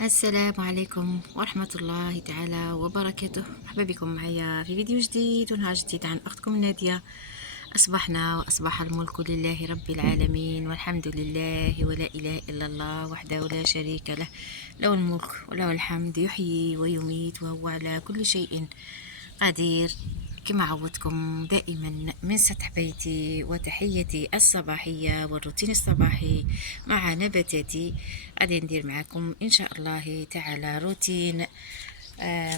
السلام عليكم ورحمة الله تعالى وبركاته. مرحبا بكم معايا في فيديو جديد ونهار جديد عن أختكم نادية. أصبحنا وأصبح الملك لله رب العالمين، والحمد لله، ولا إله إلا الله وحده لا شريك له، له الملك وله الحمد، يحيي ويميت وهو على كل شيء قدير. كما عودتكم دائما من سطح بيتي وتحيتي الصباحية والروتين الصباحي مع نباتاتي، غادي ندير معكم إن شاء الله تعالى روتين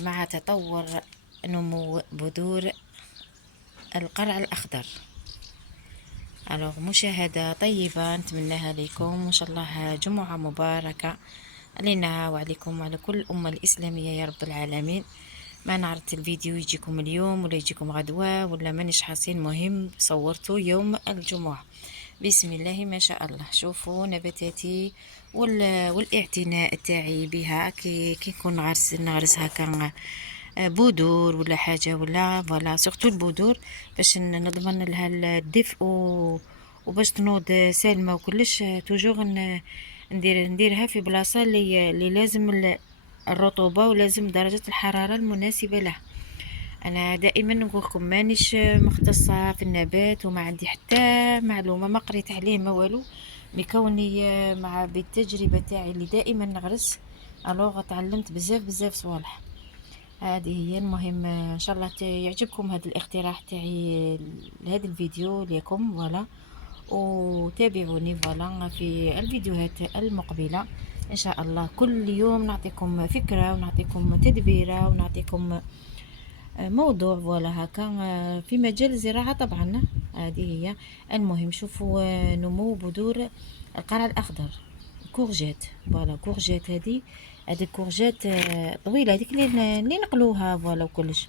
مع تطور نمو بذور القرع الأخضر. مشاهدة طيبة نتمناها لكم، وإن شاء الله جمعة مباركة علينا وعليكم وعلى كل الأمة الإسلامية يا رب العالمين. ما نعرض الفيديو يجيكم اليوم ولا يجيكم غدوة ولا مانيش حاسين، مهم صورته يوم الجمعة. بسم الله ما شاء الله. شوفوا نباتاتي والاعتناء تاعي بها كي نكون نغرس هكا بذور ولا حاجه ولا فوالا، سورتو البذور باش نضمن لها الدفء وباش تنوض سالمه وكلش. توجور نديرها في بلاصه اللي لازم الرطوبه ولازم درجه الحراره المناسبه لها. انا دائما نقول لكم مانيش مختصه في النبات وما عندي حتى معلومه، ما قريت عليه ما والو، مكوني مع بالتجربه تاعي اللي دائما نغرس. الوغ تعلمت بزاف صوالح. هذه هي المهم. ان شاء الله يعجبكم هذا الاقتراح تاعي لهذا الفيديو ليكم فوالا، وتابعوني فوالا في الفيديوهات المقبله ان شاء الله. كل يوم نعطيكم فكره ونعطيكم تدبيره ونعطيكم موضوع فوالا هكا في مجال الزراعه طبعا. هذه هي المهم. شوفوا نمو بذور القرع الاخضر، كورجيت فوالا. كورجيت هذه كورجيت طويله، هذيك اللي نقلوها فوالا وكلش.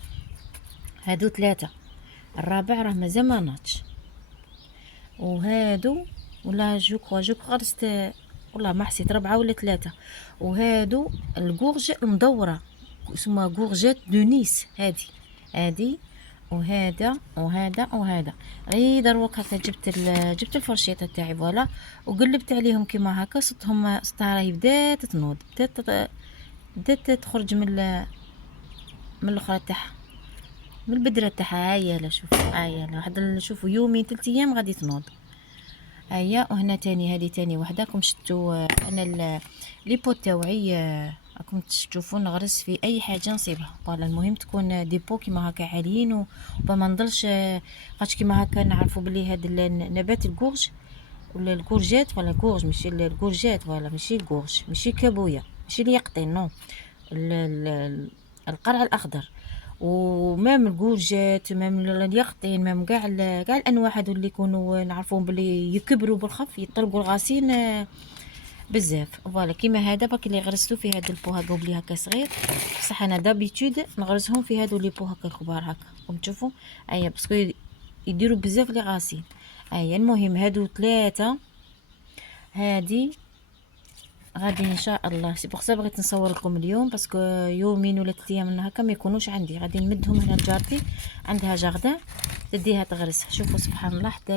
هادو ثلاثه، الرابع راه مازال ما ناضش. وهادو ولا جوك غرست والله ما حسيت، ربعه ولا ثلاثه. وهادو الكورج المدوره اسمها كورجيت دو نيس. هادي وهذا غير دروك هكا جبت الفرشيطه تاعي فوالا، وقلبت عليهم كيما هكا، صدتها راهي بدات تنوض، بدات تخرج من الاخرى تاعها، من البذره تاعها. هيا لا شوفوا، هيا لا واحد، شوفوا يومين 3 ايام غادي تنوض. هيا وهنا تاني، هذه تاني وحده. راكم شفتوا انا لي بوت تاوعي راكم تشوفوا نغرس في اي حاجه نصيبها فوالا. المهم تكون ديبو كيما هكا عاليين وما نضلش خاطش كيما هكا نعرفوا بلي هذا النبات الكورج ولا الكورجيت ولا كورج، ماشي الكورجيت ولا ماشي الكورج، ماشي كابويا، ماشي اليقطين، نو القرع الاخضر. ومام الكورجيت مام اليقطين مام كاع الانواع هذو اللي يكونوا نعرفوهم بلي يكبروا بالخف يطلقوا الغاسين بزاف فوالا. كيما هذا باك اللي غرستو في هذا البو هكا وبلي هكا صغير، بصح انا دابيتود نغرسهم في هذو لي بو هكا كبار هكا، راكم تشوفوا. ايا باسكو يديروا بزاف لي غاسين. ايا المهم هادو ثلاثه. هادي غادي ان شاء الله، سي بوغ سا بغيت نصور لكم اليوم باسكو يومين ولا 3 ايام من هكا ما يكونوش عندي. غادي نمدهم هنا لجارتي عندها جاردان تديها تغرس. شوفوا سبحان الله، حتى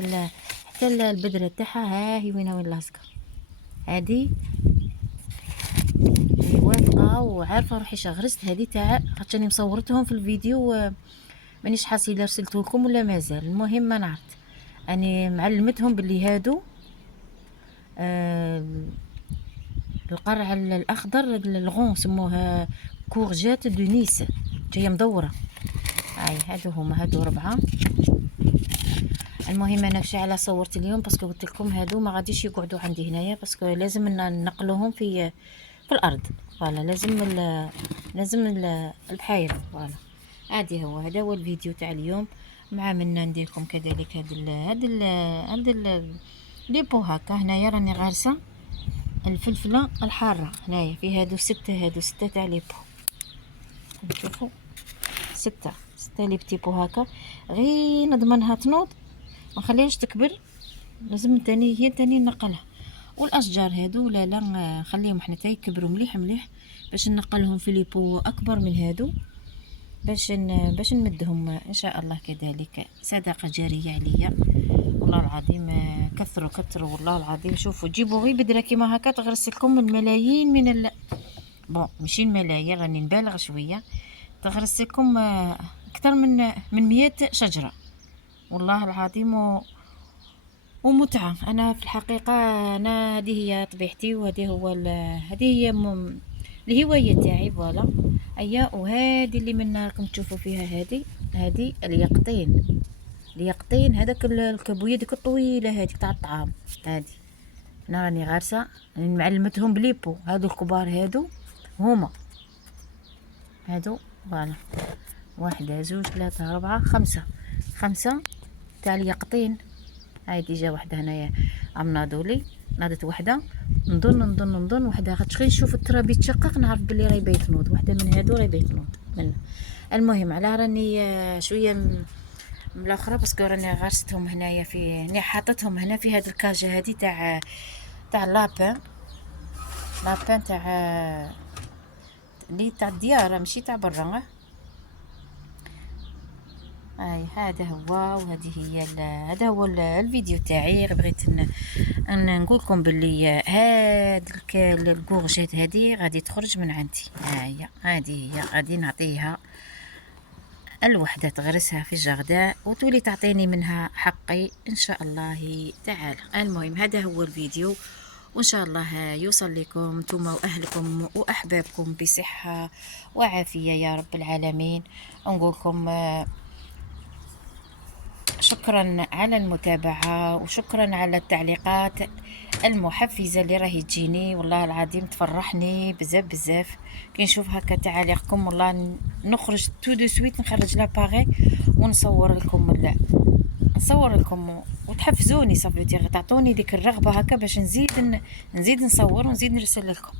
البذره تاعها ها هي وين لاصقه. هذه واثقه وعارفه روحي غرست هذه تاع خاطرني مصورتهم في الفيديو. مانيش حاسه الا رسلته لكم ولا مازال. المهم ما نعرف، اني معلمتهم باللي هادو القرع الاخضر الغون سموها كورجيت دو نيس، جايه مدوره. هادو هما، هادو 4. المهم انا على صورت اليوم باسكو قلت لكم هادو ما غاديش يقعدوا عندي هنايا، باسكو لازم ننقلوهم في الارض فوالا. لازم البحاير فوالا. هذا هو الفيديو تاع اليوم. مع منا ندير لكم كذلك هاد لي بو هكا. هنايا راني غارسه الفلفله الحاره هنايا في هادو 6 تاع لي بو. نشوفوا 6 لي بتي بو هكا، غير نضمنها تنوض ما خليهاش تكبر. لازم هي تاني نقلها. والاشجار هادو لا خليهم حتى يكبروا مليح باش نقلهم في لي بو اكبر من هادو، باش نمدهم ان شاء الله. كذلك صدقه جاريه عليا والله العظيم. كثروا والله العظيم. شوفوا جيبوا غير بذره كيما هكا تغرس لكم من ملايين بون ماشي الملايين، راني نبالغ شويه. تغرس لكم اكثر من 100 شجره، والله العظيم. ومتعه. انا في الحقيقه، انا هذه هي طبيعتي، وهذه هو هذه هي الهوايه تاعي. فوالا. ايا وهذه اللي منا راكم تشوفوا فيها، هذه اليقطين. اليقطين هذاك الكبويه ديك الطويله هذيك تاع الطعام. هذه انا راني غارسه، راني معلمتهم بليبو. هادو الكبار هادو هما هادو. فوالا، واحدة زوج ثلاثة أربعة خمسة تاع اليقطين. هاي ديجا وحده هنايا عم ناضولي، ناضت وحده. نظن وحده خاطش غير نشوف التراب يتشقق نعرف بلي راهي بيتنوض. وحده من هادو راهي بيتنوض منه. المهم على راني شويه من الاخرى، باسكو راني غرستهم هنايا راني حاطتهم هنا في هاد الكاجه هادي تاع لابان تاع اللي تاع الديار، ماشي تاع برا. اي هذا هو، وهذه هي هذا هو الفيديو تاعي. بغيت ان نقول لكم باللي هاد الكورجيت هذه غادي تخرج من عندي. هذه هي غادي نعطيها الوحده تغرسها في الجرداء، وتولي تعطيني منها حقي ان شاء الله تعالى. المهم هذا هو الفيديو، وان شاء الله يوصل لكم نتوما واهلكم واحبابكم بصحه وعافيه يا رب العالمين. نقول لكم شكرا على المتابعة، وشكرا على التعليقات المحفزة اللي راهي تجيني. والله العظيم تفرحني بزاف بزاف كي نشوف هكا تعاليقكم. والله نخرج تو دو سويت نخرج لاباغي ونصور لكم وتحفزوني. صافي دير تعطوني ديك الرغبة هكا باش نزيد نصور ونزيد نرسل لكم.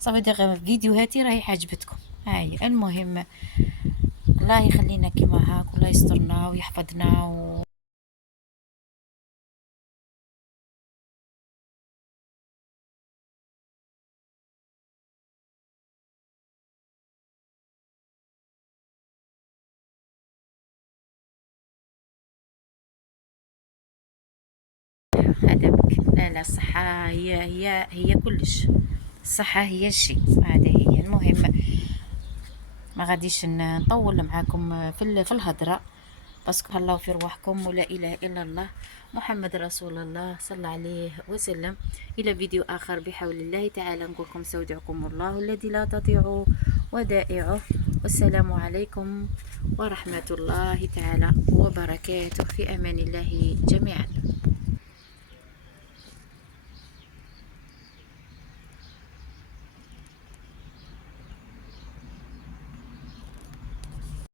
صافي دير فيديوهاتي راهي عجبتكم. هاي المهم، الله يخلينا كيما هاك، والله يسترنا ويحفظنا هذا لا لا، الصحة هي كلش. الصحة هي الشيء، هذا هي. المهم ما غاديش نطول معاكم في الهضرة، باسكو هلاو في رواحكم، ولا اله الا الله محمد رسول الله صلى عليه وسلم. الى فيديو اخر بحول الله تعالى. نقولكم استودعكم الله الذي لا تضيع ودائعه، والسلام عليكم ورحمة الله تعالى وبركاته. في امان الله جميعا.